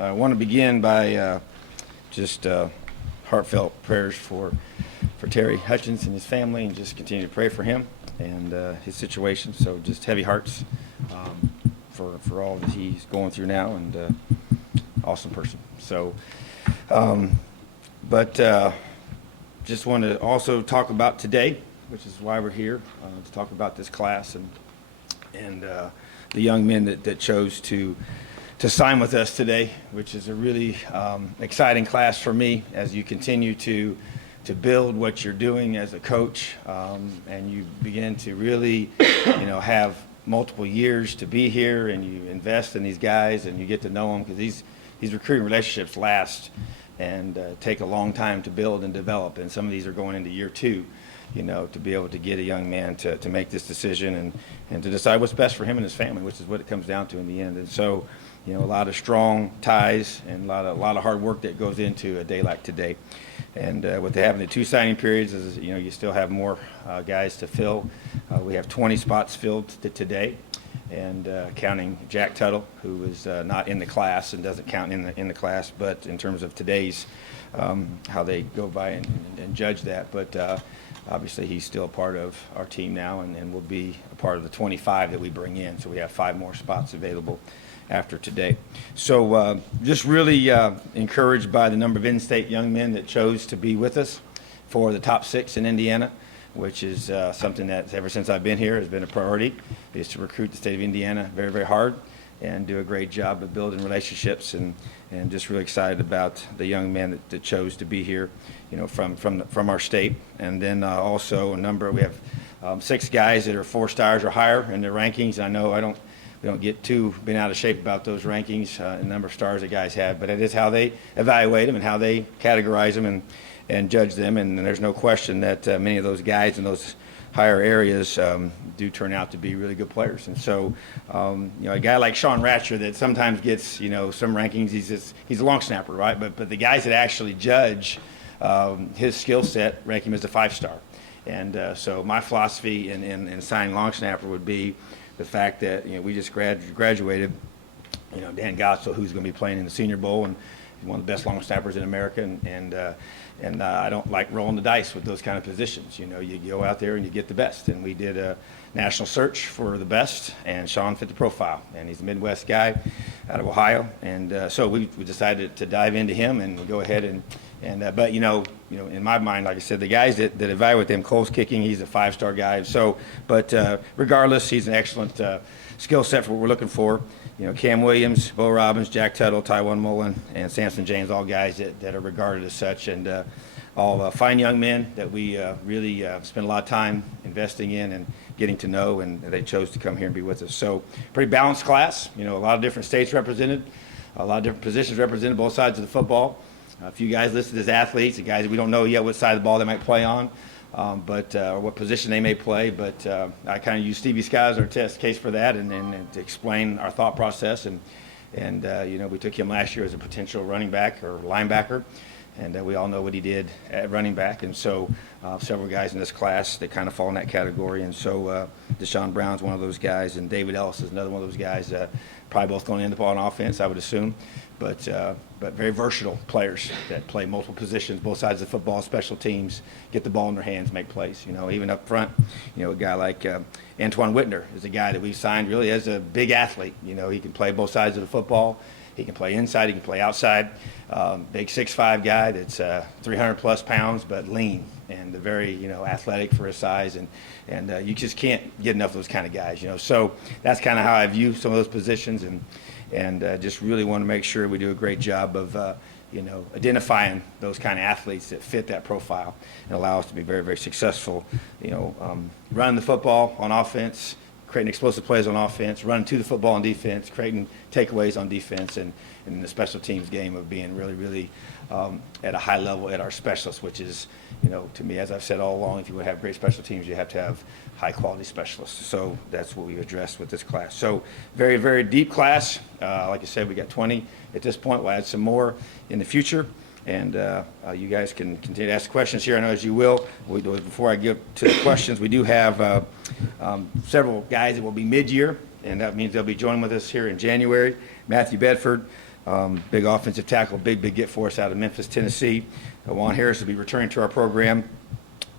I want to begin by just heartfelt prayers for Terry Hutchins and his family, and just continue to pray for him and his situation. So just heavy hearts for all that he's going through now, and awesome person. So, just want to also talk about today, which is why we're here, to talk about this class and the young men that chose to sign with us today, which is a really exciting class for me as you continue to build what you're doing as a coach, and you begin to really, have multiple years to be here, and you invest in these guys and you get to know them, because these recruiting relationships last and take a long time to build and develop, and some of these are going into year 2. To be able to get a young man to make this decision and to decide what's best for him and his family, which is what it comes down to in the end. And so, a lot of strong ties and a lot of hard work that goes into a day like today. And with having the 2 signing periods, is you still have more guys to fill. We have 20 spots filled today, and counting Jack Tuttle, who is not in the class and doesn't count in the class, but in terms of today's how they go by and judge that. But obviously, he's still a part of our team now, and will be a part of the 25 that we bring in. So we have 5 more spots available after today. So just really encouraged by the number of in-state young men that chose to be with us for the top 6 in Indiana, which is something that ever since I've been here has been a priority, is to recruit the state of Indiana very, very hard and do a great job of building relationships, and just really excited about the young men that chose to be here, from our state. And then also we have 6 guys that are 4 stars or higher in their rankings. I know we don't get too bent out of shape about those rankings, the number of stars that guys have, but it is how they evaluate them and how they categorize them and judge them. And there's no question that many of those guys in those higher areas do turn out to be really good players. And so, a guy like Sean Ratcher that sometimes gets, some rankings, he's a long snapper, right? But the guys that actually judge his skill set rank him as a 5-star. And so my philosophy in signing long snapper would be the fact that, we just graduated, Dan Gottsel, who's going to be playing in the Senior Bowl, and one of the best long snappers in America, and I don't like rolling the dice with those kind of positions. You go out there and you get the best. And we did a national search for the best, and Sean fit the profile. And he's a Midwest guy out of Ohio, and so we decided to dive into him and go ahead but in my mind, like I said, the guys that evaluate them, Cole's kicking, he's a 5-star guy. So, but regardless, he's an excellent skill set for what we're looking for. Cam Williams, Bo Robbins, Jack Tuttle, Tywan Mullen, and Sampson James, all guys that are regarded as such, and all fine young men that we really spend a lot of time investing in and getting to know, and they chose to come here and be with us. So, pretty balanced class. A lot of different states represented, a lot of different positions represented, both sides of the football. A few guys listed as athletes, the guys we don't know yet what side of the ball they might play on, or what position they may play. But I kind of use Stevie Sky as our test case for that, and to explain our thought process. And we took him last year as a potential running back or linebacker, and we all know what he did at running back. And so several guys in this class that kind of fall in that category. And so Deshaun Brown's one of those guys, and David Ellis is another one of those guys. Probably both going to end up on offense, I would assume. But very versatile players that play multiple positions, both sides of the football, special teams, get the ball in their hands, make plays. Even up front, a guy like Antoine Whitner is a guy that we've signed really as a big athlete. He can play both sides of the football. He can play inside, he can play outside. Big 6'5" guy that's 300-plus pounds, but lean and very, athletic for his size. And you just can't get enough of those kind of guys, So that's kind of how I view some of those positions, and just really want to make sure we do a great job of, identifying those kind of athletes that fit that profile and allow us to be very, very successful, running the football on offense, creating explosive plays on offense, running to the football on defense, creating takeaways on defense, and in the special teams game of being really, really at a high level at our specialists, which is, to me, as I've said all along, if you want to have great special teams, you have to have high-quality specialists. So that's what we've addressed with this class. So very, very deep class. Like I said, we got 20 at this point. We'll add some more in the future. And you guys can continue to ask questions here, I know, as you will. Before I get to the questions, we do have several guys that will be mid-year, and that means they'll be joining with us here in January. Matthew Bedford, big offensive tackle, big get for us out of Memphis, Tennessee. Juan Harris will be returning to our program.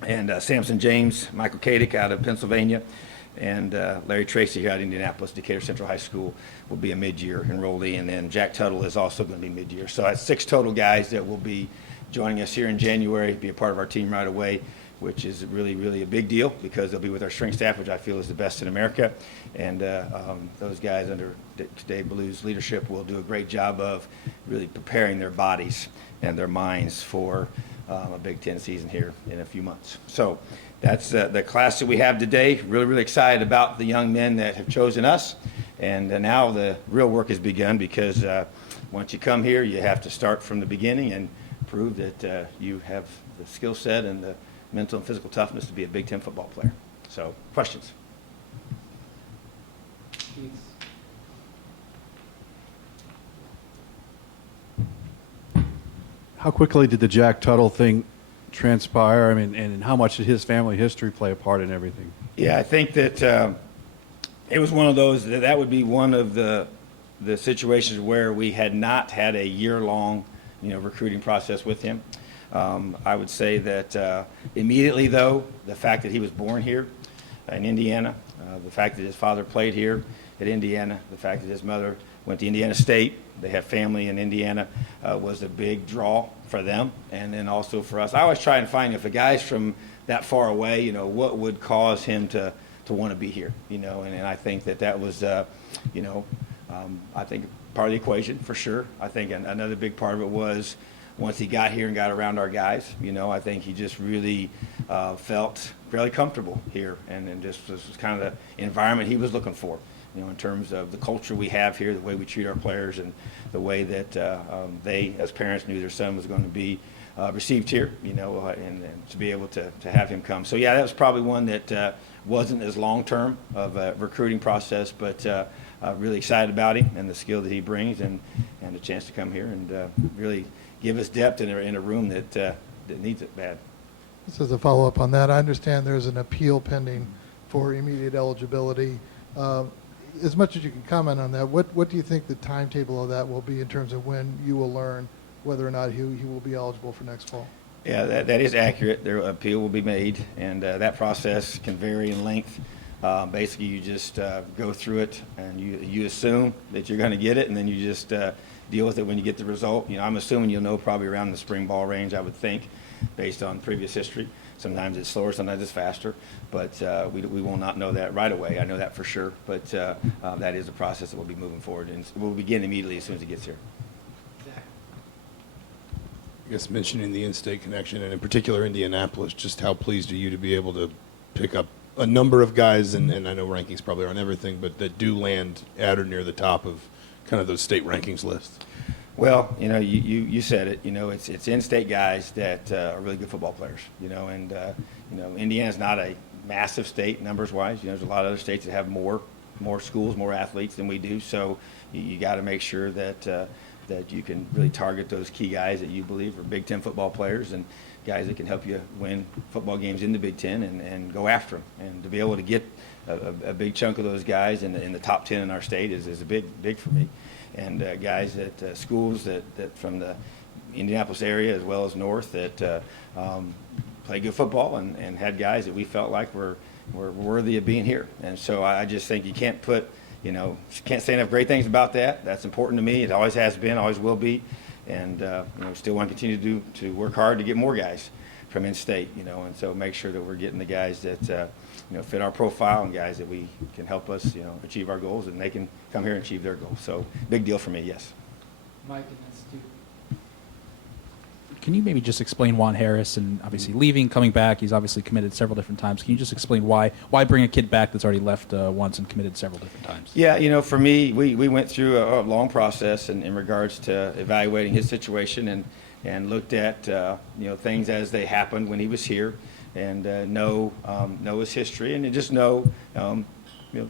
And Sampson James, Michael Kadick out of Pennsylvania, and Larry Tracy here out of Indianapolis, Decatur Central High School, will be a mid-year enrollee. And then Jack Tuttle is also going to be mid-year. So that's 6 total guys that will be joining us here in January, be a part of our team right away, which is really, really a big deal because they'll be with our strength staff, which I feel is the best in America. And those guys under Dave Ballew's leadership will do a great job of really preparing their bodies and their minds for a Big Ten season here in a few months. So that's the class that we have today. Really, really excited about the young men that have chosen us. And now the real work has begun because once you come here, you have to start from the beginning and prove that you have the skill set and the mental and physical toughness to be a Big Ten football player. So, questions? How quickly did the Jack Tuttle thing transpire? I mean, and how much did his family history play a part in everything? Yeah, I think that it was one of those that would be one of the situations where we had not had a year-long, recruiting process with him. I would say that immediately, though, the fact that he was born here in Indiana, the fact that his father played here at Indiana, the fact that his mother went to Indiana State, they have family in Indiana, was a big draw for them, and then also for us. I always try and find if a guy's from that far away, what would cause him to want to be here, and I think that was, I think part of the equation for sure. I think another big part of it was once he got here and got around our guys, I think he just really felt fairly comfortable here, and just this was kind of the environment he was looking for, in terms of the culture we have here, the way we treat our players, and the way that they, as parents, knew their son was going to be received here, and to be able to have him come. So, yeah, that was probably one that wasn't as long-term of a recruiting process, but really excited about him and the skill that he brings, and a chance to come here and really give us depth in a room that needs it bad. Just as a follow-up on that, I understand there's an appeal pending for immediate eligibility. As much as you can comment on that, what do you think the timetable of that will be in terms of when you will learn whether or not he will be eligible for next fall? Yeah, that is accurate. Their appeal will be made, and that process can vary in length. Basically, you just go through it, and you assume that you're going to get it, and then you just deal with it when you get the result. I'm assuming you'll know probably around the spring ball range, I would think, based on previous history. Sometimes it's slower, sometimes it's faster, but we will not know that right away. I know that for sure, but that is a process that will be moving forward, and we'll begin immediately as soon as it gets here. I guess mentioning the in-state connection, and in particular Indianapolis, just how pleased are you to be able to pick up a number of guys, and I know rankings probably aren't everything, but that do land at or near the top of kind of those state rankings lists? Well, you said it. It's in-state guys that are really good football players. And Indiana's not a massive state numbers-wise. There's a lot of other states that have more schools, more athletes than we do. So you got to make sure that you can really target those key guys that you believe are Big Ten football players and guys that can help you win football games in the Big Ten and go after them. And to be able to get a big chunk of those guys in the top 10 in our state is a big for me. And guys at schools that from the Indianapolis area as well as north that play good football and had guys that we felt like were worthy of being here. And so I just think you can't can't say enough great things about that. That's important to me. It always has been, always will be. And we still want to continue to work hard to get more guys from in-state, and so make sure that we're getting the guys that, fit our profile and guys that we can help us, achieve our goals, and they can come here and achieve their goals. So big deal for me, yes. Mike, and that's Stu. Can you maybe just explain Juan Harris and obviously leaving, coming back? He's obviously committed several different times. Can you just explain why bring a kid back that's already left once and committed several different times? Yeah, for me, we went through a long process in regards to evaluating his situation and looked at things as they happened when he was here, and know his history and just know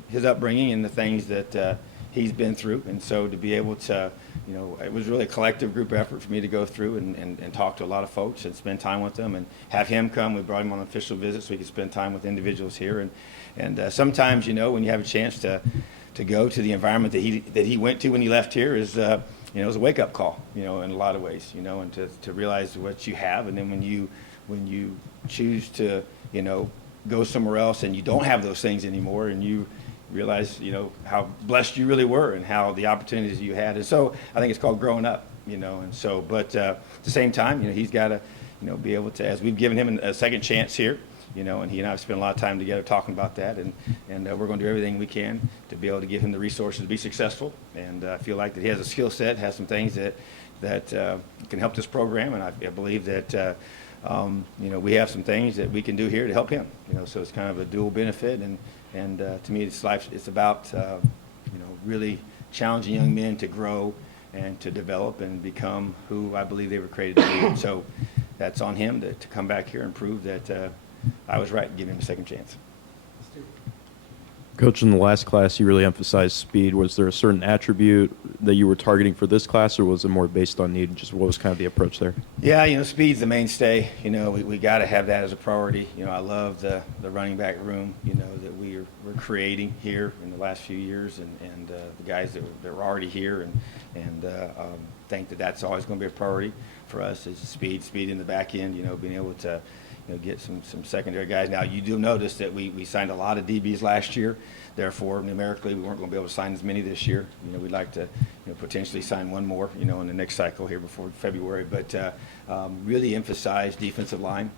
his upbringing and the things that he's been through. And so to be able to, it was really a collective group effort for me to go through and talk to a lot of folks and spend time with them and have him come. We brought him on an official visit so he could spend time with individuals here. And sometimes, when you have a chance to go to the environment that he went to when he left here is it was a wake-up call, in a lot of ways, and to realize what you have. And then when you choose to, go somewhere else and you don't have those things anymore, and you realize, how blessed you really were and how the opportunities you had. And so I think it's called growing up, and so, but at the same time, he's got to, be able to, as we've given him a second chance here, and he and I have spent a lot of time together talking about that, and we're going to do everything we can to be able to give him the resources to be successful. And I feel like that he has a skill set, has some things that can help this program, and I believe that we have some things that we can do here to help him. So it's kind of a dual benefit, and to me, it's about really challenging young men to grow and to develop and become who I believe they were created to be. And so that's on him to come back here and prove that I was right and give him a second chance. Coach, in the last class, you really emphasized speed. Was there a certain attribute that you were targeting for this class, or was it more based on need? Just what was kind of the approach there? Yeah, speed's the mainstay. We got to have that as a priority. I love the running back room, that we're creating here in the last few years, and the guys that were already here, and think that that's always going to be a priority for us is speed in the back end, being able to get some secondary guys. Now, you do notice that we signed a lot of DBs last year. Therefore, numerically, we weren't going to be able to sign as many this year. We'd like to potentially sign one more, in the next cycle here before February. But really emphasize defensive line,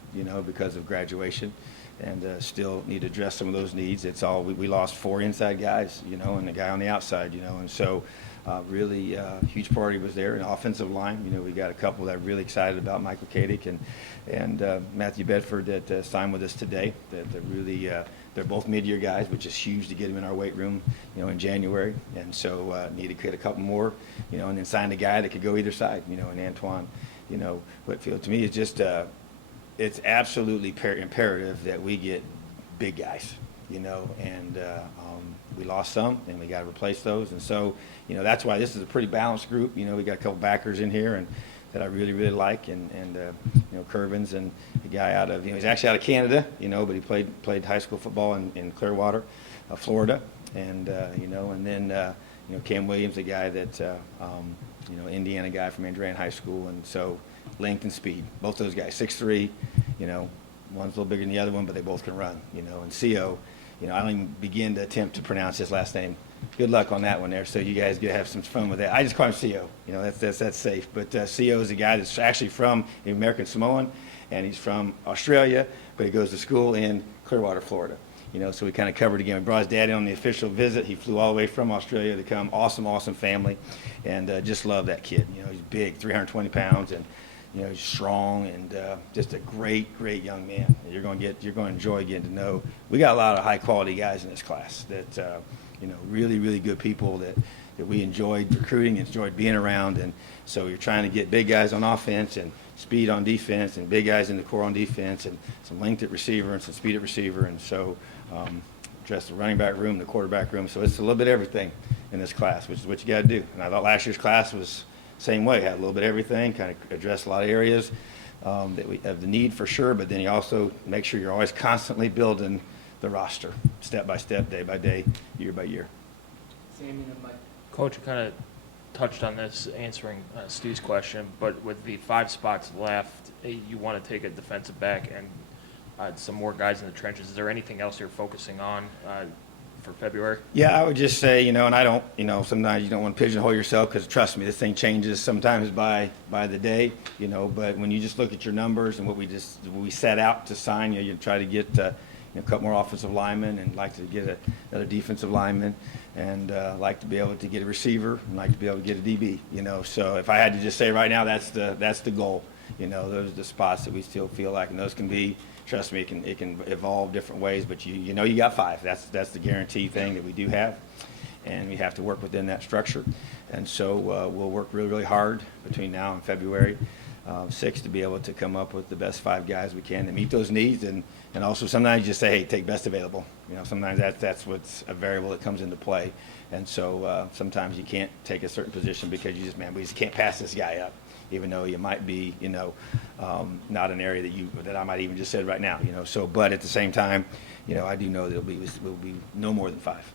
because of graduation, and still need to address some of those needs. It's all we lost 4 inside guys, and a guy on the outside, and so really huge priority was there. In offensive line, we got a couple that are really excited about, Michael Kadick and Matthew Bedford, that signed with us today. That really they're both mid-year guys, which is huge to get them in our weight room, in January. And so need to create a couple more, and then sign a guy that could go either side, and Antoine, Whitfield. To me, it's just it's absolutely imperative that we get big guys, and we lost some, and we got to replace those. And so, that's why this is a pretty balanced group. We got a couple backers in here, and that I really, really like, and Curvins, and a guy out of, he's actually out of Canada, but he played high school football in Clearwater, Florida, and and then Cam Williams, a guy that Indiana guy from Andrean High School, and so length and speed, both those guys, 6'3", one's a little bigger than the other one, but they both can run, and CO, I don't even begin to attempt to pronounce his last name. Good luck on that one there. So you guys get to have some fun with that. I just call him CO. That's safe. But CO is a guy that's actually from the American Samoan, and he's from Australia, but he goes to school in Clearwater, Florida. So we kind of covered again. We brought his dad in on the official visit. He flew all the way from Australia to come. Awesome family, and just love that kid. He's big, 320 pounds, and he's strong, and just a great young man. You're going to enjoy getting to know. We got a lot of high quality guys in this class that really good people that we enjoyed recruiting, enjoyed being around. And so you're trying to get big guys on offense and speed on defense, and big guys in the core on defense, and some length at receiver and some speed at receiver. And so address the running back room, the quarterback room. So it's a little bit of everything in this class, which is what you got to do. And I thought last year's class was same way, had a little bit of everything, kind of addressed a lot of areas that we have the need for sure, but then you also make sure you're always constantly building the roster, step by step, day by day, year by year. Coach, you kind of touched on this answering Stu's question, but with the 5 spots left, you want to take a defensive back and some more guys in the trenches. Is there anything else you're focusing on for February? Yeah, I would just say, and I don't, sometimes you don't want to pigeonhole yourself, because trust me, this thing changes sometimes by the day, but when you just look at your numbers and what we set out to sign, you try to get a couple more offensive linemen, and like to get another defensive lineman, and like to be able to get a receiver, and like to be able to get a DB, so if I had to just say right now, that's the goal. Those are the spots that we still feel like, and those can be, trust me, it can evolve different ways, but you got 5. That's the guarantee thing that we do have, and we have to work within that structure. And so we'll work really hard between now and February 6th to be able to come up with the best 5 guys we can to meet those needs, and also sometimes you just say, hey, take best available. Sometimes that's what's a variable that comes into play, and so sometimes you can't take a certain position because we just can't pass this guy up, even though you might be, not an area that I might even just said right now, So, but at the same time, I do know that we'll be no more than 5.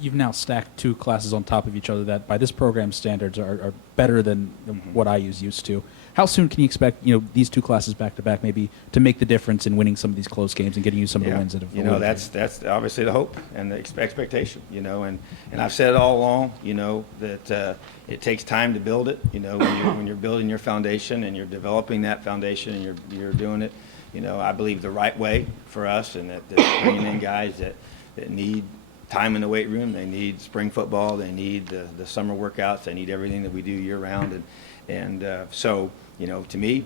you've now stacked two classes on top of each other that, by this program's standards, are better than what I used to. How soon can you expect these two classes back to back maybe to make the difference in winning some of these close games and getting you some of the wins that have? That's obviously the hope and the expectation. And I've said it all along. That it takes time to build it. When you're building your foundation and you're developing that foundation and you're doing it. I believe the right way for us, and that bringing in guys that need time in the weight room. They need spring football. They need the summer workouts. They need everything that we do year round. So to me,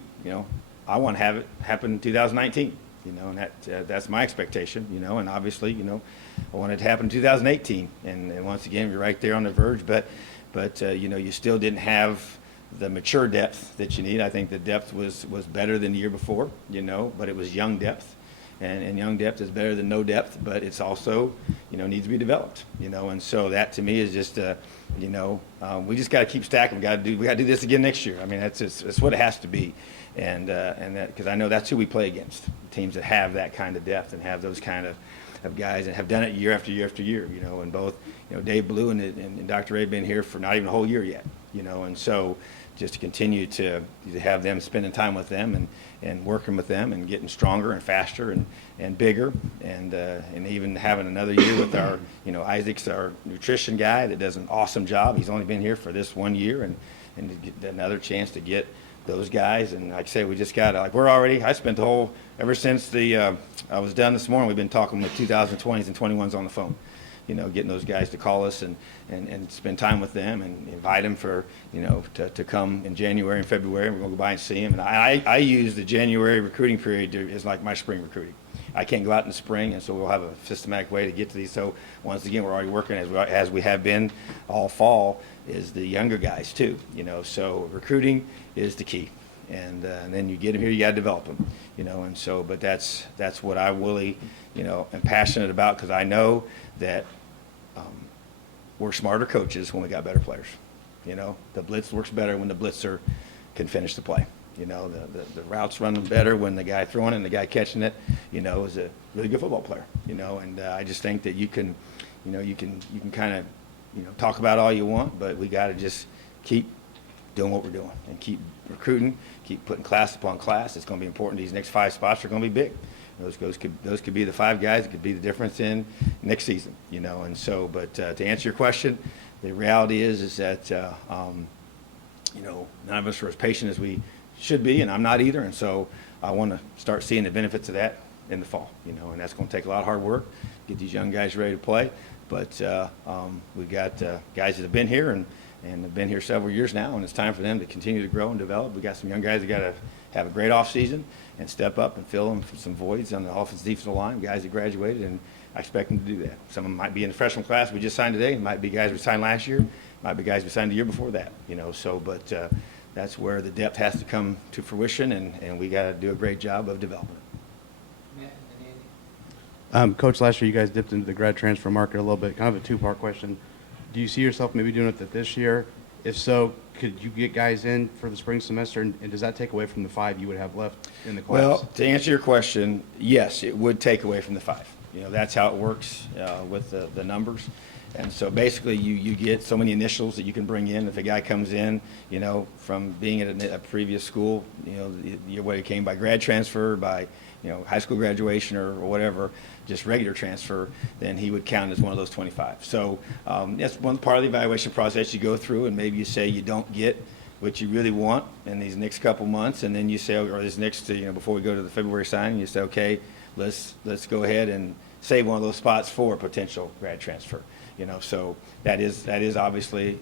I want to have it happen in 2019. And that's my expectation. And obviously, I want it to happen in 2018. And once again, you're right there on the verge. But you still didn't have the mature depth that you need. I think the depth was better than the year before. But it was young depth. And young depth is better than no depth, but it's also, needs to be developed, and so that to me is just, we just got to keep stacking. We got to do this again next year. I mean, that's what it has to be, and that, because I know that's who we play against, teams that have that kind of depth and have those kind of guys and have done it year after year after year, and both, Dave Blue and Dr. Ray been here for not even a whole year yet, and so just to continue to have them, spending time with them and working with them and getting stronger and faster and bigger, and even having another year with our, Isaac's our nutrition guy that does an awesome job. He's only been here for this 1 year, and to get another chance to get those guys. And like I say, we just got, I spent the whole, ever since I was done this morning, we've been talking with 2020s and 21s on the phone. Getting those guys to call us and spend time with them and invite them for, to come in January and February. We're going to go by and see them. And I use the January recruiting period as like my spring recruiting. I can't go out in the spring, and so we'll have a systematic way to get to these. So once again, we're already working as we have been all fall, is the younger guys too. So recruiting is the key. And then you get them here, you got to develop them, and so, but that's what I really, am passionate about, because I know that we're smarter coaches when we got better players. The blitz works better when the blitzer can finish the play. The routes run better when the guy throwing it and the guy catching it, is a really good football player. And I just think that you can kind of, talk about all you want, but we got to just keep doing what we're doing and keep recruiting, keep putting class upon class. It's going to be important. These next 5 spots are going to be big. Those could be the 5 guys that could be the difference in next season, and so, but to answer your question, the reality is that, none of us are as patient as we should be, and I'm not either, and so I want to start seeing the benefits of that in the fall, and that's going to take a lot of hard work, get these young guys ready to play, but we've got guys that have been here and have been here several years now, and it's time for them to continue to grow and develop. We got some young guys that got to have a great off season and step up and fill in some voids on the offensive defensive line, guys that graduated, and I expect them to do that. Some of them might be in the freshman class we just signed today, might be guys we signed last year, might be guys we signed the year before that, so, but that's where the depth has to come to fruition, and we got to do a great job of developing it. Coach, last year you guys dipped into the grad transfer market a little bit, kind of a 2-part question. Do you see yourself maybe doing it this year? If so, could you get guys in for the spring semester, and does that take away from the 5 you would have left in the class? Well, to answer your question, yes, it would take away from the 5. That's how it works with the numbers. And so basically you get so many initials that you can bring in. If a guy comes in, from being at a previous school, whether he came by grad transfer, by high school graduation or whatever, just regular transfer, then he would count as one of those 25. So that's one part of the evaluation process you go through, and maybe you say you don't get what you really want in these next couple months, and then you say, or this next, before we go to the February signing, you say, okay, let's go ahead and save one of those spots for a potential grad transfer. So that is obviously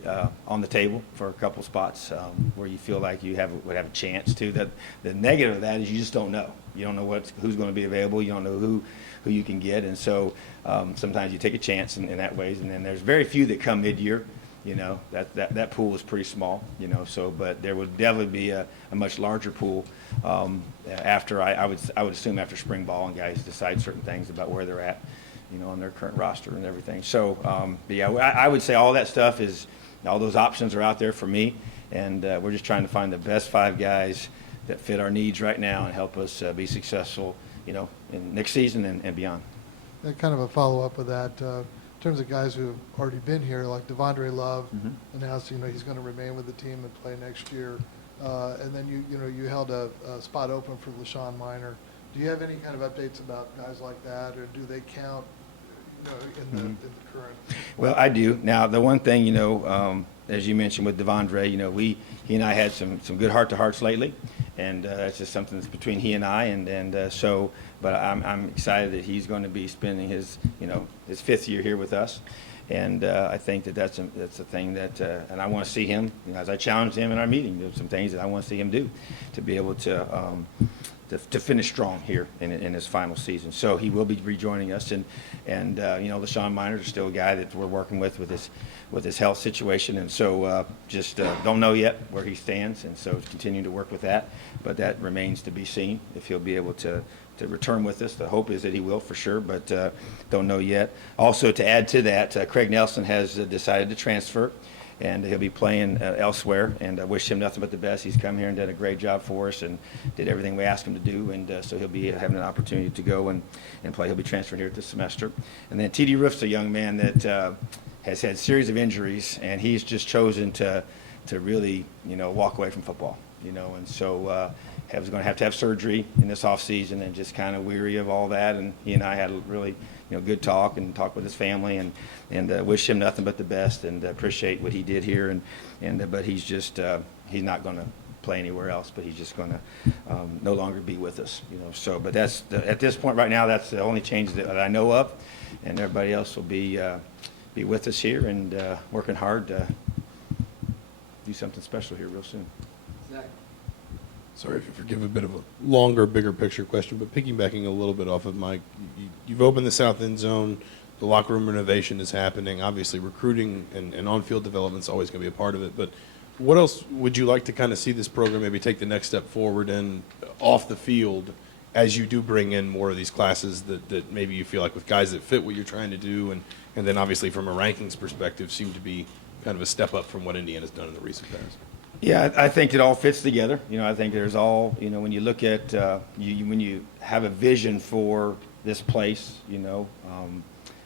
on the table for a couple spots where you feel like you would have a chance to. That the negative of that is you just don't know. You don't know who's going to be available. You don't know who you can get, and so sometimes you take a chance in that ways. And then there's very few that come mid-year. That pool is pretty small. So but there would definitely be a much larger pool after I would assume after spring ball, and guys decide certain things about where they're at. On their current roster and everything. So, but yeah, I would say all that stuff all those options are out there for me, and we're just trying to find the best 5 guys that fit our needs right now and help us be successful, in next season and beyond. Kind of a follow-up with that. terms of guys who've already been here, like Devondre Love Mhm. announced, he's going to remain with the team and play next year. And then you held a spot open for LaShawn Minor. Do you have any kind of updates about guys like that, or do they count, in the current? Well, I do. Now, the one thing, as you mentioned with Devondre, he and I had some good heart-to-hearts lately, and that's just something that's between he and I, but I'm excited that he's going to be spending his fifth year here with us, and I think that's a thing that, and I want to see him, as I challenged him in our meeting, there's some things that I want to see him do to be able to finish strong here in his final season. So he will be rejoining us, and LaShawn Minor is still a guy that we're working with his health situation, and so just don't know yet where he stands, and so continuing to work with that, but that remains to be seen if he'll be able to return with us. The hope is that he will for sure, but don't know yet. Also, to add to that, Craig Nelson has decided to transfer, and he'll be playing elsewhere, and I wish him nothing but the best. He's come here and done a great job for us and did everything we asked him to do, and so he'll be having an opportunity to go and play. He'll be transferred here this semester. And then T.D. Roof's a young man that has had a series of injuries, and he's just chosen to really, walk away from football, and so was going to have surgery in this off season, and just kind of weary of all that. And he and I had a really good talk with his family, and wish him nothing but the best, and appreciate what he did here, but he's just he's not going to play anywhere else, but he's just going to no longer be with us, so but that's at this point right now, that's the only change that I know of, and everybody else will be with us here and working hard to do something special here real soon. Sorry if you forgive a bit of a longer, bigger picture question, but piggybacking a little bit off of Mike, you've opened the south end zone, the locker room renovation is happening, obviously recruiting and on-field development is always going to be a part of it, but what else would you like to kind of see this program maybe take the next step forward in off the field as you do bring in more of these classes that maybe you feel like with guys that fit what you're trying to do, and then obviously from a rankings perspective seem to be kind of a step up from what Indiana's done in the recent past? Yeah, I think it all fits together. I think there's all, when you look at, when you have a vision for this place,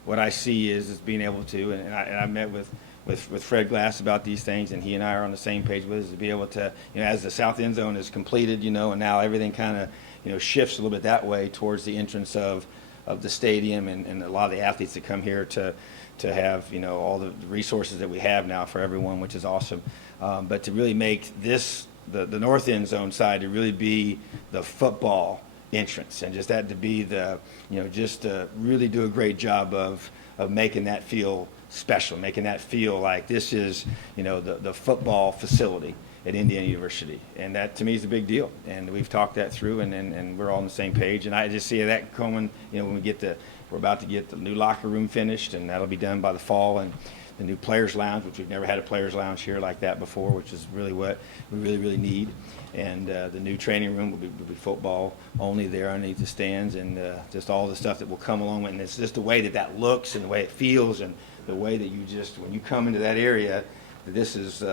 what I see is being able to, and I met with Fred Glass about these things, and he and I are on the same page with it, is to be able to, as the south end zone is completed, and now everything kind of, shifts a little bit that way towards the entrance of the stadium, and a lot of the athletes that come here to have, all the resources that we have now for everyone, which is awesome. But to really make this, the north end zone side, to really be the football entrance, and just that to be the, just to really do a great job of making that feel special, making that feel like this is, the football facility at Indiana University. And that to me is a big deal. And we've talked that through, and we're all on the same page. And I just see that coming, when we're about to get the new locker room finished, and that'll be done by the fall, and the new players lounge, which we've never had a players lounge here like that before, which is really what we really need. And the new training room will be football only there underneath the stands, and just all the stuff that will come along with it. And it's just the way that looks and the way it feels, and the way that you just, when you come into that area, this is,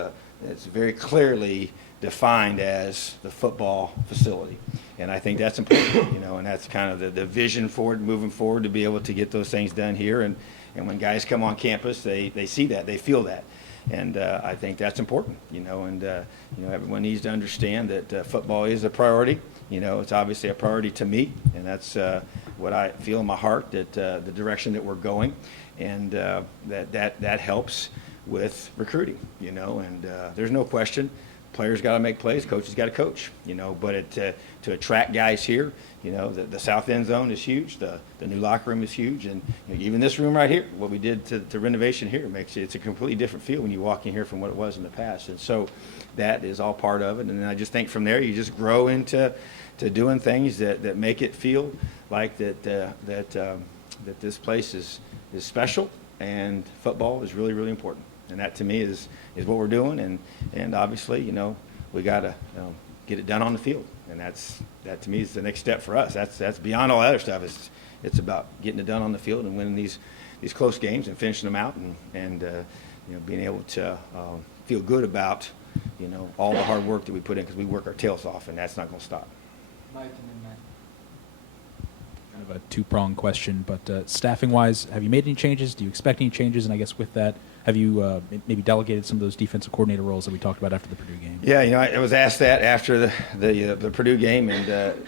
it's very clearly defined as the football facility. And I think that's important, and that's kind of the vision forward, moving forward, to be able to get those things done here. And when guys come on campus, they see that, they feel that. And I think that's important, and everyone needs to understand that football is a priority. It's obviously a priority to me, and that's what I feel in my heart, that the direction that we're going, and that helps with recruiting, and there's no question. Players got to make plays, coaches got to coach, but to attract guys here, the south end zone is huge, the new locker room is huge, and even this room right here, what we did to renovation here it's a completely different feel when you walk in here from what it was in the past. And so that is all part of it. And then I just think from there you just grow into doing things that make it feel like that this place is special, and football is really, really important. And that to me is what we're doing, and obviously, we got to get it done on the field, and that to me is the next step for us. That's beyond all other stuff. It's about getting it done on the field and winning these close games and finishing them out, and being able to feel good about all the hard work that we put in, because we work our tails off, and that's not going to stop. Mike and then Matt. Kind of a two-pronged question, but staffing-wise, have you made any changes? Do you expect any changes? And I guess with that, have you maybe delegated some of those defensive coordinator roles that we talked about after the Purdue game? Yeah, I was asked that after the Purdue game, and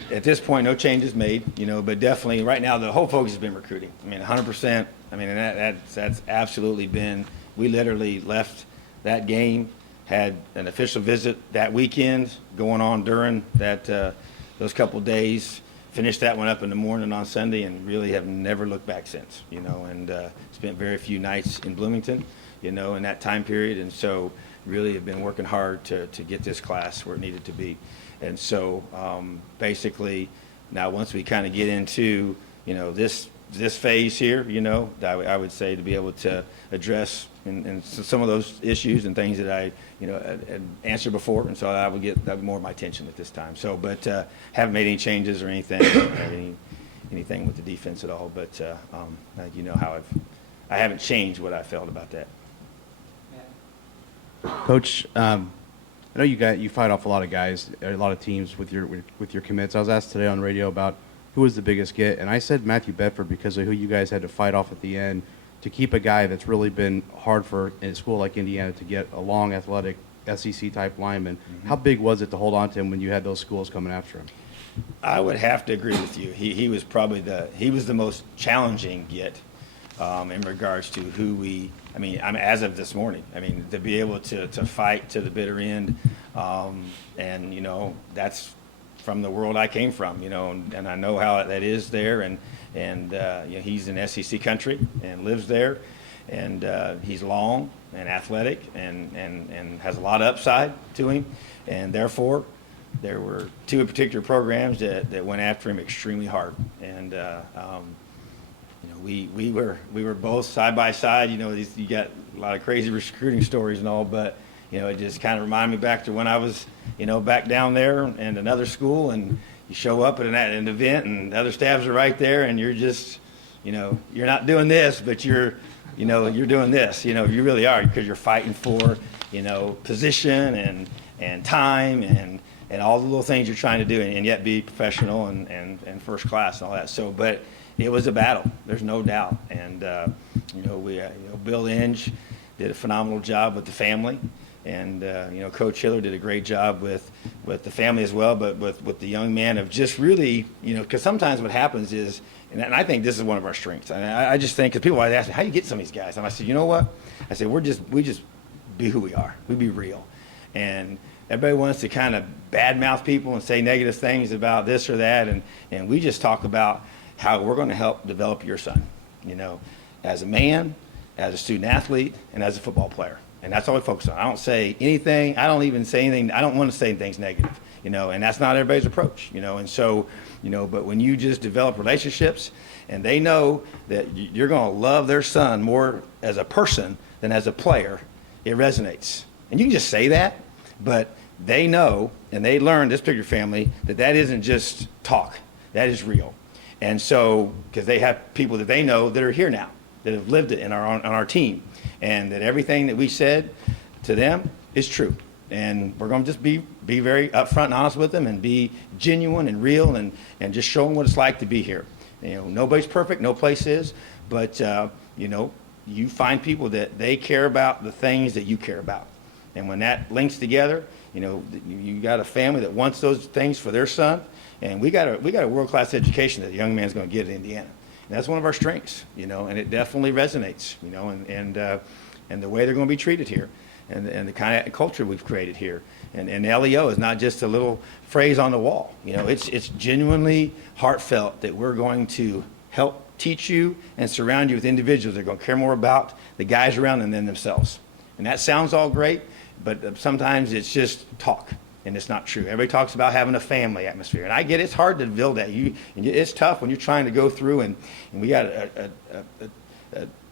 at this point, no changes made. But definitely right now, the whole focus has been recruiting. 100%. And that's absolutely been. We literally left that game, had an official visit that weekend going on during that those couple days. Finished that one up in the morning on Sunday, and really have never looked back since. And spent very few nights in Bloomington, in that time period, and so really have been working hard to get this class where it needed to be. And so basically now once we kind of get into, this phase here, I would say to be able to address and some of those issues and things that I, had answered before, and so that would be more of my attention at this time. So, but haven't made any changes or anything, anything with the defense at all. But how I haven't changed what I felt about that. Coach, I know you fight off a lot of guys, a lot of teams with your commits. I was asked today on radio about who was the biggest get, and I said Matthew Bedford because of who you guys had to fight off at the end to keep a guy that's really been hard for in a school like Indiana to get a long, athletic SEC-type lineman. Mm-hmm. How big was it to hold on to him when you had those schools coming after him? I would have to agree with you. He was probably the most challenging get in regards to who we. As of this morning, to be able to fight to the bitter end, and that's from the world I came from, and I know how that is there, and he's in SEC country and lives there, and he's long and athletic and has a lot of upside to him, and therefore there were two particular programs that went after him extremely hard, and we were both side by side. You got a lot of crazy recruiting stories and all, but it just kind of reminded me back to when I was back down there and another school, and you show up at an event and the other staffs are right there, and you're just you're not doing this, but you're doing this. You really are, because you're fighting for position and time and all the little things you're trying to do, and yet be professional and first class and all that. So, but it was a battle. There's no doubt. And Bill Inge did a phenomenal job with the family, and Coach Hiller did a great job with the family as well. But with the young man of just really, because sometimes what happens is, and I think this is one of our strengths. I just think, because people always ask me, how do you get some of these guys? And I said, you know what? I said, we just be who we are. We be real. And everybody wants to kind of badmouth people and say negative things about this or that, and we just talk about how we're going to help develop your son, as a man, as a student athlete, and as a football player. And that's all we focus on. I don't say anything. I don't even say anything. I don't want to say things negative, and that's not everybody's approach, and so, but when you just develop relationships and they know that you're going to love their son more as a person than as a player, it resonates. And you can just say that, but they know, and they learn, this particular family, that isn't just talk. That is real. And so, because they have people that they know that are here now, that have lived it on our team, and that everything that we said to them is true. And we're going to just be very upfront and honest with them, and be genuine and real, and just show them what it's like to be here. Nobody's perfect, no place is, but you find people that they care about the things that you care about. And when that links together, you got a family that wants those things for their son. And we got a world-class education that the young man's going to get in Indiana. And that's one of our strengths, and it definitely resonates, and the way they're going to be treated here, and the kind of culture we've created here. And LEO is not just a little phrase on the wall. It's genuinely heartfelt that we're going to help teach you and surround you with individuals that are going to care more about the guys around them than themselves. And that sounds all great, but sometimes it's just talk. And it's not true. Everybody talks about having a family atmosphere, and I get it's hard to build that. It's tough when you're trying to go through, and we got a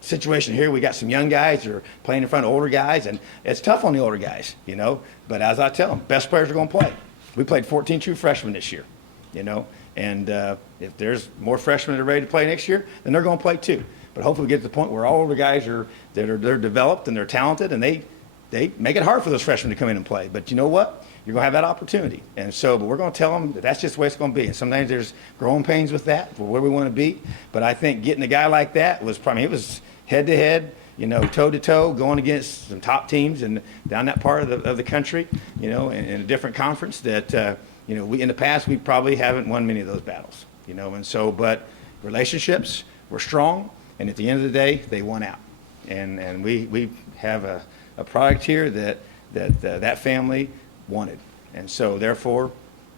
situation here. We got some young guys that are playing in front of older guys, and it's tough on the older guys, But as I tell them, best players are going to play. We played 14 true freshmen this year, and if there's more freshmen that are ready to play next year, then they're going to play too. But hopefully we get to the point where all older guys they're developed and they're talented, and they they make it hard for those freshmen to come in and play. But you know what? You're going to have that opportunity. And so, but we're going to tell them that that's just the way it's going to be. And sometimes there's growing pains with that for where we want to be. But I think getting a guy like that was probably, it was head to head, toe to toe, going against some top teams and down that part of the country, in a different conference that, we in the past, we probably haven't won many of those battles, and so, but relationships were strong. And at the end of the day, they won out. And we have a product here that family wanted. And so therefore,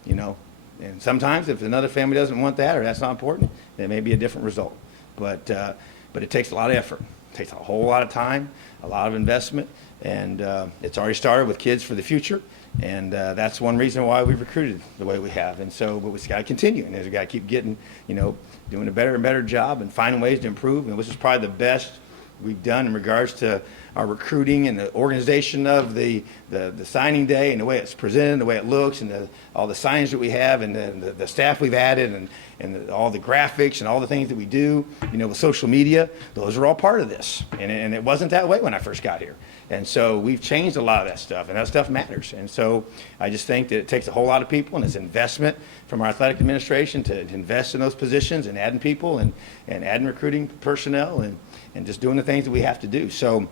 and sometimes if another family doesn't want that or that's not important, there may be a different result. But it takes a lot of effort. It takes a whole lot of time, a lot of investment, and it's already started with Kids for the Future. And that's one reason why we've recruited the way we have. And so, but we've got to continue, and we've got to keep getting, doing a better and better job and finding ways to improve. And this is probably the best we've done in regards to our recruiting and the organization of the signing day and the way it's presented, the way it looks, and all the signage that we have, and the staff we've added, and all the graphics and all the things that we do, with social media. Those are all part of this, and it wasn't that way when I first got here. And so we've changed a lot of that stuff, and that stuff matters. And so I just think that it takes a whole lot of people, and it's investment from our athletic administration to invest in those positions and adding people and adding recruiting personnel and just doing the things that we have to do. So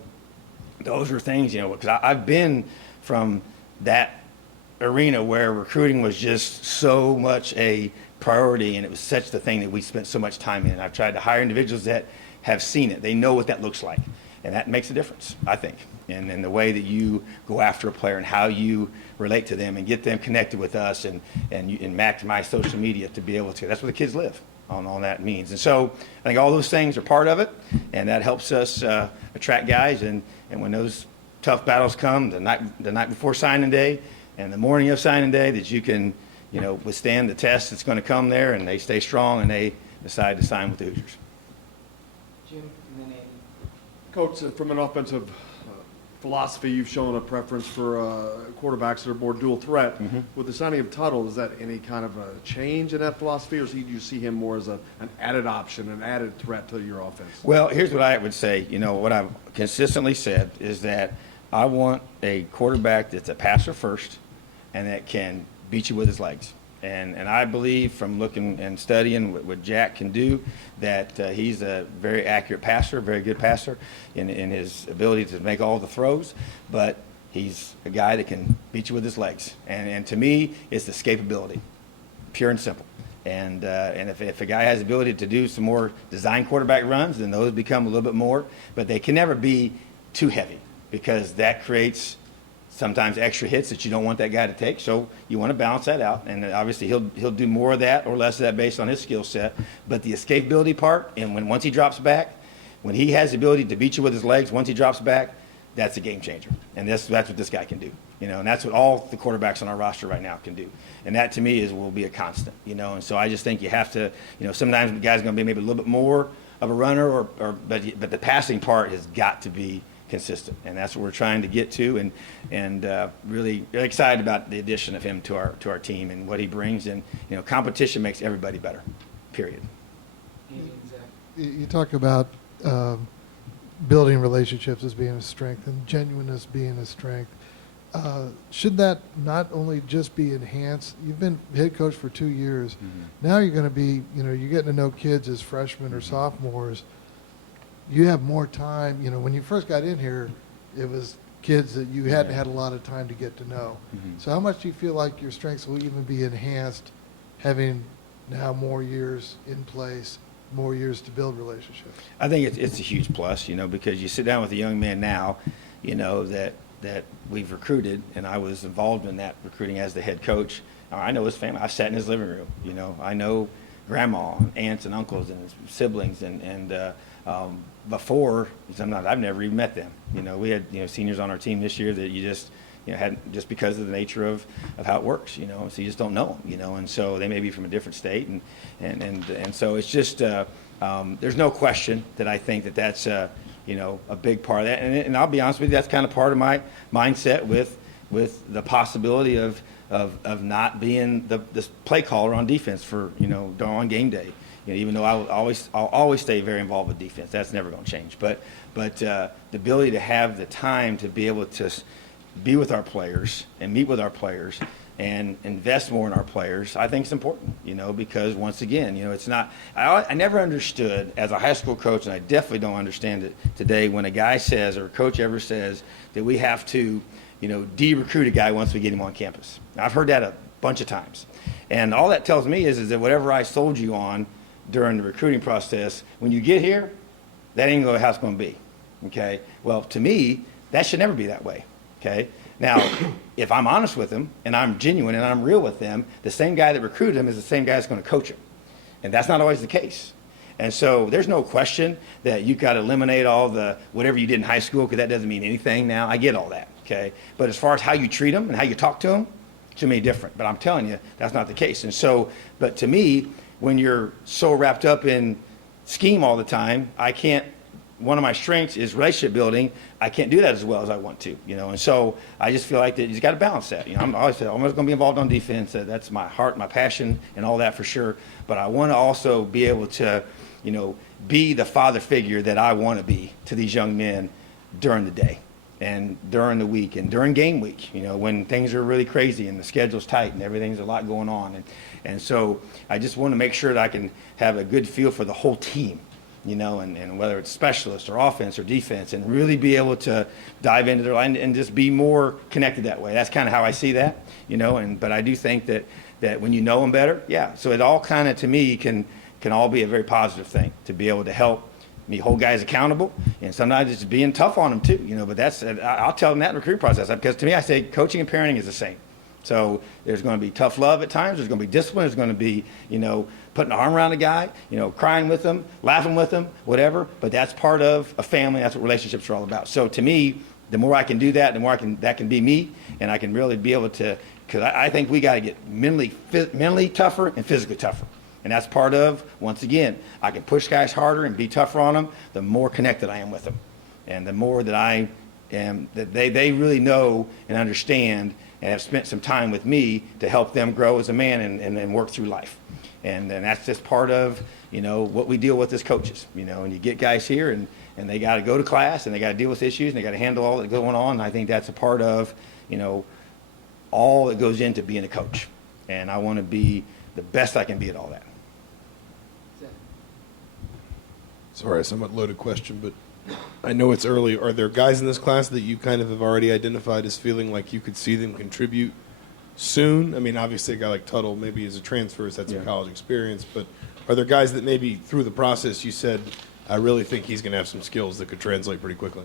those are things, because I've been from that arena where recruiting was just so much a priority, and it was such the thing that we spent so much time in. I've tried to hire individuals that have seen it. They know what that looks like, and that makes a difference, I think, in the way that you go after a player and how you relate to them and get them connected with us and maximize social media to be able to. That's where the kids live. On that means. And so I think all those things are part of it, and that helps us attract guys. And when those tough battles come the night before signing day and the morning of signing day, that you can withstand the test that's going to come there, and they stay strong and they decide to sign with the Hoosiers. Jim, and then Andy. Coach, from an offensive philosophy, you've shown a preference for quarterbacks that are more dual threat. Mm-hmm. With the signing of Tuttle, is that any kind of a change in that philosophy, or do you see him more as an added option, an added threat to your offense? Well, here's what I would say. What I've consistently said is that I want a quarterback that's a passer first and that can beat you with his legs. And I believe from looking and studying what Jack can do that he's a very accurate passer, very good passer in his ability to make all the throws, but he's a guy that can beat you with his legs. And to me, it's the escapability, pure and simple. And if a guy has the ability to do some more design quarterback runs, then those become a little bit more, but they can never be too heavy because that creates sometimes extra hits that you don't want that guy to take. So you want to balance that out. And obviously he'll do more of that or less of that based on his skill set. But the escapability part, and once he drops back, when he has the ability to beat you with his legs, once he drops back, that's a game changer. And that's what this guy can do. And that's what all the quarterbacks on our roster right now can do. And that to me will be a constant. And so I just think you have to, sometimes the guy's going to be maybe a little bit more of a runner, but the passing part has got to be consistent, and that's what we're trying to get to, and really excited about the addition of him to our team and what he brings. And competition makes everybody better. Period. Andy and Zach. You talk about building relationships as being a strength and genuineness being a strength. Should that not only just be enhanced? You've been head coach for 2 years. Mm-hmm. Now you're going to be, you're getting to know kids as freshmen or sophomores. You have more time. When you first got in here, it was kids that you hadn't had a lot of time to get to know. Mm-hmm. So how much do you feel like your strengths will even be enhanced having now more years in place, more years to build relationships? I think it's a huge plus, because you sit down with a young man now, that we've recruited, and I was involved in that recruiting as the head coach. I know his family. I sat in his living room. I know grandma, and aunts, and uncles, and his siblings, and before, I've never even met them. We had seniors on our team this year that you just had just because of the nature of how it works. So you just don't know them. And so they may be from a different state, and so it's just there's no question that I think that's a big part of that. And I'll be honest with you, that's kind of part of my mindset with the possibility of not being the play caller on defense for on game day. Even though I'll always stay very involved with defense, that's never going to change. But the ability to have the time to be able to be with our players and meet with our players and invest more in our players, I think it's important, because once again, it's not, I never understood as a high school coach, and I definitely don't understand it today, when a guy says, or a coach ever says, that we have to, de-recruit a guy once we get him on campus. Now, I've heard that a bunch of times. And all that tells me is that whatever I sold you on during the recruiting process, when you get here, that ain't how it's going to be, okay? Well, to me, that should never be that way, okay? Now, if I'm honest with them and I'm genuine and I'm real with them, the same guy that recruited them is the same guy that's going to coach them. And that's not always the case. And so there's no question that you got to eliminate all the whatever you did in high school, because that doesn't mean anything now. I get all that, okay? But as far as how you treat them and how you talk to them, to me different. But I'm telling you, that's not the case. And so, but to me, when you're so wrapped up in scheme all the time, I can't, one of my strengths is relationship building. I can't do that as well as I want to, and so I just feel like that you got to balance that. I'm always going to be involved on defense. That's my heart, my passion, and all that for sure. But I want to also be able to, be the father figure that I want to be to these young men during the day and during the week and during game week, when things are really crazy and the schedule's tight and everything's a lot going on. And so I just want to make sure that I can have a good feel for the whole team. And whether it's specialist or offense or defense, and really be able to dive into their line and just be more connected that way. That's kind of how I see that, but I do think that when you know them better, yeah. So it all kind of, to me, can all be a very positive thing to be able to help me hold guys accountable, and sometimes it's being tough on them too, but that's, I'll tell them that in the recruiting process, because to me, I say coaching and parenting is the same. So there's going to be tough love at times. There's going to be discipline. There's going to be, putting an arm around a guy, crying with them, laughing with them, whatever. But that's part of a family. That's what relationships are all about. So to me, the more I can do that, the more that can be me, and I can really be able to, because I think we got to get mentally tougher and physically tougher. And that's part of, once again, I can push guys harder and be tougher on them, the more connected I am with them. And the more that I am, that they really know and understand and have spent some time with me to help them grow as a man and work through life. And that's just part of, what we deal with as coaches, and you get guys here and they got to go to class and they got to deal with issues and they got to handle all that's going on. And I think that's a part of, all that goes into being a coach. And I want to be the best I can be at all that. Sorry, a somewhat loaded question, but I know it's early. Are there guys in this class that you kind of have already identified as feeling like you could see them contribute soon? I mean, obviously a guy like Tuttle maybe as a transfer has had some college experience, but are there guys that maybe through the process you said, I really think he's going to have some skills that could translate pretty quickly?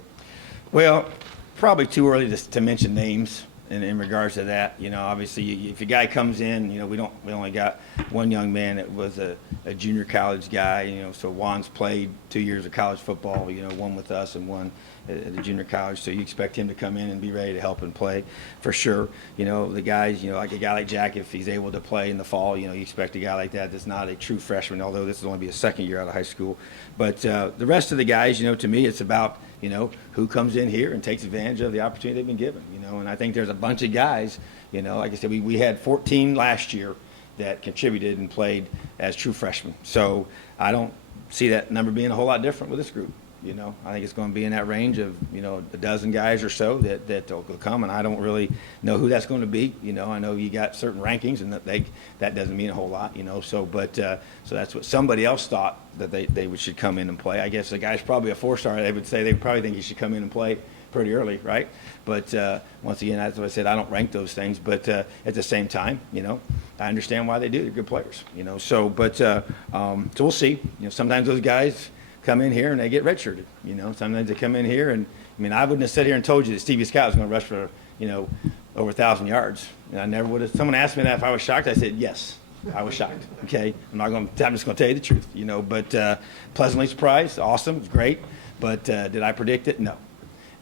Well, probably too early to mention names in regards to that. Obviously, if a guy comes in, we only got one young man that was a junior college guy, so Juan's played 2 years of college football, one with us and one at the junior college, so you expect him to come in and be ready to help and play for sure. The guys, like a guy like Jack, if he's able to play in the fall, you expect a guy like that that's not a true freshman, although this will only be a second year out of high schook. But the rest of the guys, to me, it's about, who comes in here and takes advantage of the opportunity they've been given, and I think there's a bunch of guys, like I said, we had 14 last year that contributed and played as true freshmen. So I don't see that number being a whole lot different with this group. I think it's going to be in that range of, a dozen guys or so that will come, and I don't really know who that's going to be. I know you got certain rankings, and that doesn't mean a whole lot, so that's what somebody else thought that they should come in and play. I guess the guy's probably a 4-star. They would say they probably think he should come in and play pretty early, right? But once again, as I said, I don't rank those things, but at the same time, I understand why they do. They're good players, so we'll see. Sometimes those guys come in here and they get redshirted, sometimes they come in here and, I wouldn't have sat here and told you that Stevie Scott was going to rush for, over 1,000 yards. And I never would have. Someone asked me that if I was shocked. I said, yes, I was shocked. Okay. I'm just going to tell you the truth, but pleasantly surprised. Awesome. It's great. But did I predict it? No.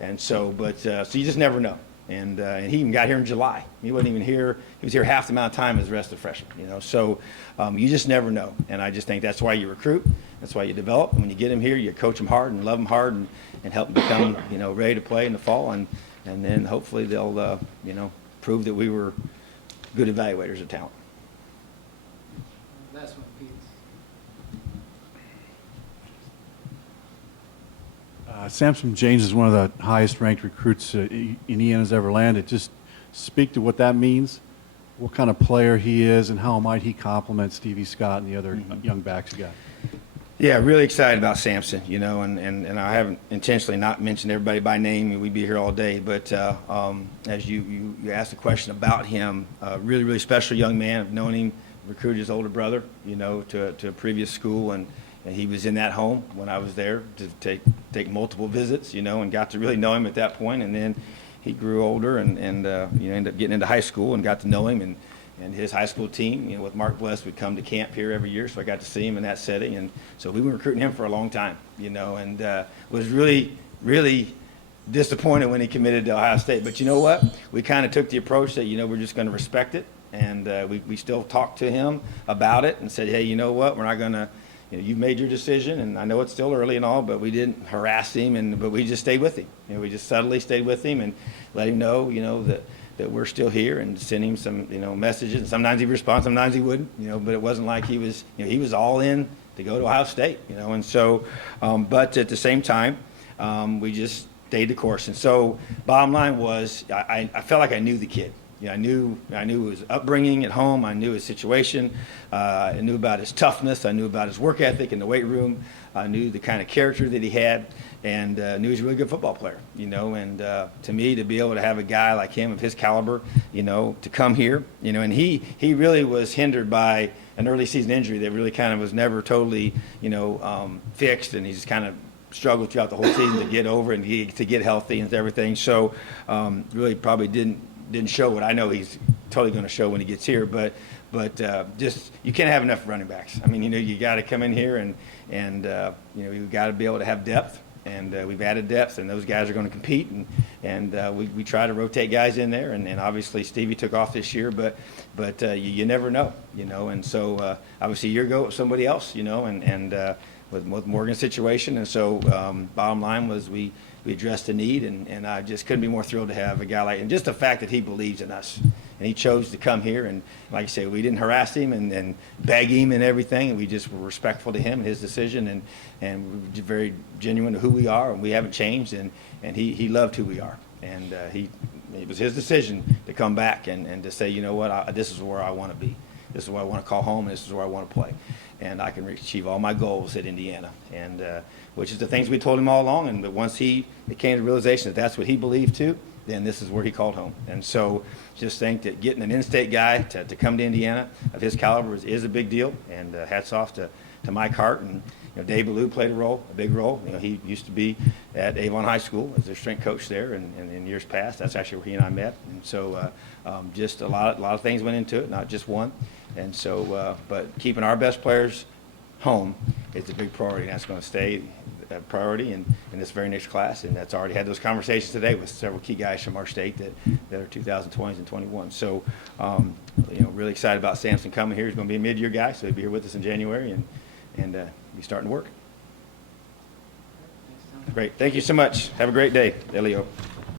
And so, so you just never know. And he even got here in July. He wasn't even here. He was here half the amount of time as the rest of the freshmen, So you just never know. And I just think that's why you recruit. That's why you develop. And when you get them here, you coach them hard and love them hard and help them become, ready to play in the fall. And then hopefully they'll, prove that we were good evaluators of talent. Last one, Peegs. Sampson James is one of the highest-ranked recruits Indiana's ever landed. Just speak to what that means, what kind of player he is, and how might he complement Stevie Scott and the other young backs you got. Yeah, really excited about Sampson, you know, and I haven't intentionally not mentioned everybody by name. We'd be here all day, but as you asked a question about him, really, really special young man. I've known him, recruited his older brother, you know, to a previous school, and he was in that home when I was there to take multiple visits, you know, and got to really know him at that point. And then he grew older and you know, ended up getting into high school and got to know him, and his high school team, you know, with Mark Bless, would come to camp here every year, so I got to see him in that setting. And so we were recruiting him for a long time, you know, and was really, really disappointed when he committed to Ohio State. But you know what? We kind of took the approach that, you know, we're just going to respect it. And we still talked to him about it and said, hey, you know what? We're not going to, you know, you've made your decision, and I know it's still early and all, but we didn't harass him, but we just stayed with him. You know, we just subtly stayed with him and let him know, you know, that we're still here, and send him some, you know, messages. And sometimes he'd respond, sometimes he wouldn't, you know, but it wasn't like he was, you know, he was all in to go to Ohio State, you know. And so, but at the same time, we just stayed the course. And so bottom line was I felt like I knew the kid. You know, I knew his upbringing at home. I knew his situation. I knew about his toughness. I knew about his work ethic in the weight room. I knew the kind of character that he had, and knew he was a really good football player. You know, and to me, to be able to have a guy like him of his caliber, you know, to come here, you know, and he really was hindered by an early season injury that really kind of was never totally, you know, fixed, and he just kind of struggled throughout the whole season to get over and to get healthy and everything. So really probably didn't show what I know he's totally going to show when he gets here. But just you can't have enough running backs. I mean, you know, you got to come in here and you know, you've got to be able to have depth. And we've added depth, and those guys are going to compete. And we try to rotate guys in there. And obviously Stevie took off this year, but you never know, you know. And so obviously a year ago it was somebody else, you know, and with Morgan's situation. And so bottom line was we addressed the need, and I just couldn't be more thrilled to have a guy like, and just the fact that he believes in us, and he chose to come here. And like I say, we didn't harass him and beg him and everything, and we just were respectful to him and his decision, and we were very genuine to who we are, and we haven't changed, and he loved who we are, and it was his decision to come back and to say, you know what, this is where I want to be. This is where I want to call home, and this is where I want to play. And I can achieve all my goals at Indiana, and which is the things we told him all along. And once it came to the realization that that's what he believed too, then this is where he called home. And so just think that getting an in-state guy to come to Indiana of his caliber is a big deal. And hats off to Mike Hart. And you know, Dave Ballou played a big role. You know, he used to be at Avon High School as their strength coach there, and in years past, that's actually where he and I met. And so just a lot of things went into it, not just one. And so, but keeping our best players home is a big priority, and that's going to stay a priority in this very next class. And that's already had those conversations today with several key guys from our state that are 2020s and 21. So, you know, really excited about Sampson coming here. He's going to be a mid-year guy, so he'll be here with us in January and be starting to work. Great. Thank you so much. Have a great day, Elio.